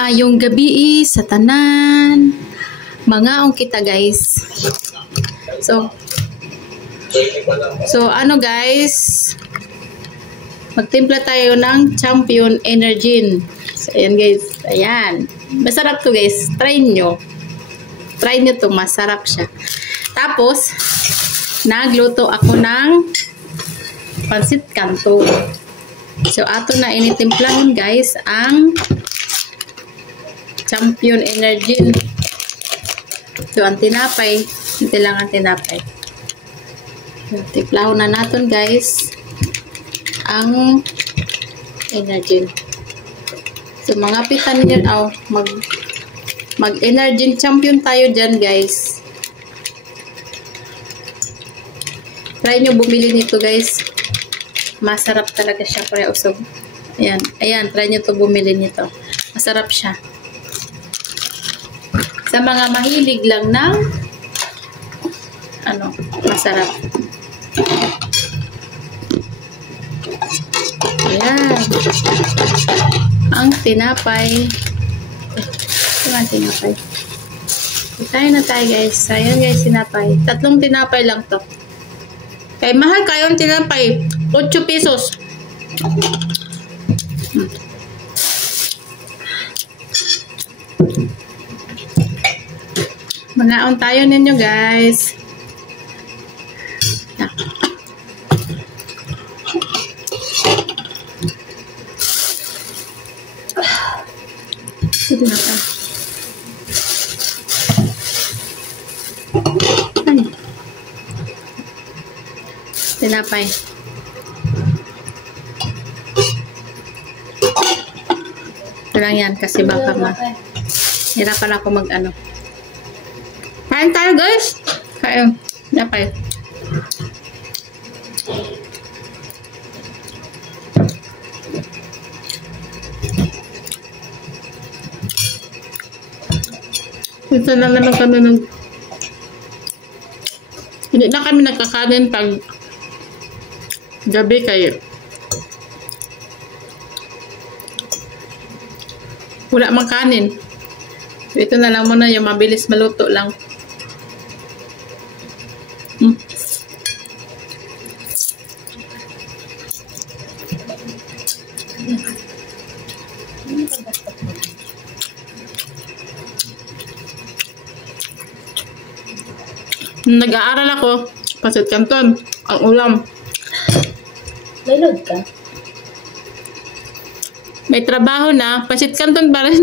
Maayong gabi sa tanan. Mangaong kita guys. So ano guys? Magtimpla tayo ng Champion Energin. So ayan guys. Ayan. Masarap to guys. Try nyo. Try nyo to. Masarap siya. Tapos, nagluto ako ng pansit canton. So ato na initimplahon guys ang Champion Energin. So ang tinapay, hindi lang ang tinapay. So, timplahon na natin guys ang Energin. So mga pitan yun, mag Energin Champion tayo dyan guys. Try nyo bumili nito guys. Masarap talaga siya, pre usog. Ayan, ayan, try nyo to bumili nito. Masarap siya. Sa mga mahilig lang ng masarap. Ayan. Ang tinapay. Ito ang tinapay. Tayo na tayo guys. Ayan guys, tinapay. 3 tinapay lang to. Kaya mahal kayo ang tinapay. 8 pesos. Manaon tayo ninyo guys. Ito na pa. Tinapay. Ito lang yan kasi baka hirapan ako mag-ano. Kain tayo guys. Kain. Tinapay. Ito na naman kami hindi na kami nagkakanin pag gabi kayo. Wala mang kanin. Ito na lang muna yung mabilis maluto lang. Nag-aaral ako, pansit canton, ang ulam. May load ka? May trabaho na, pansit canton pa rin.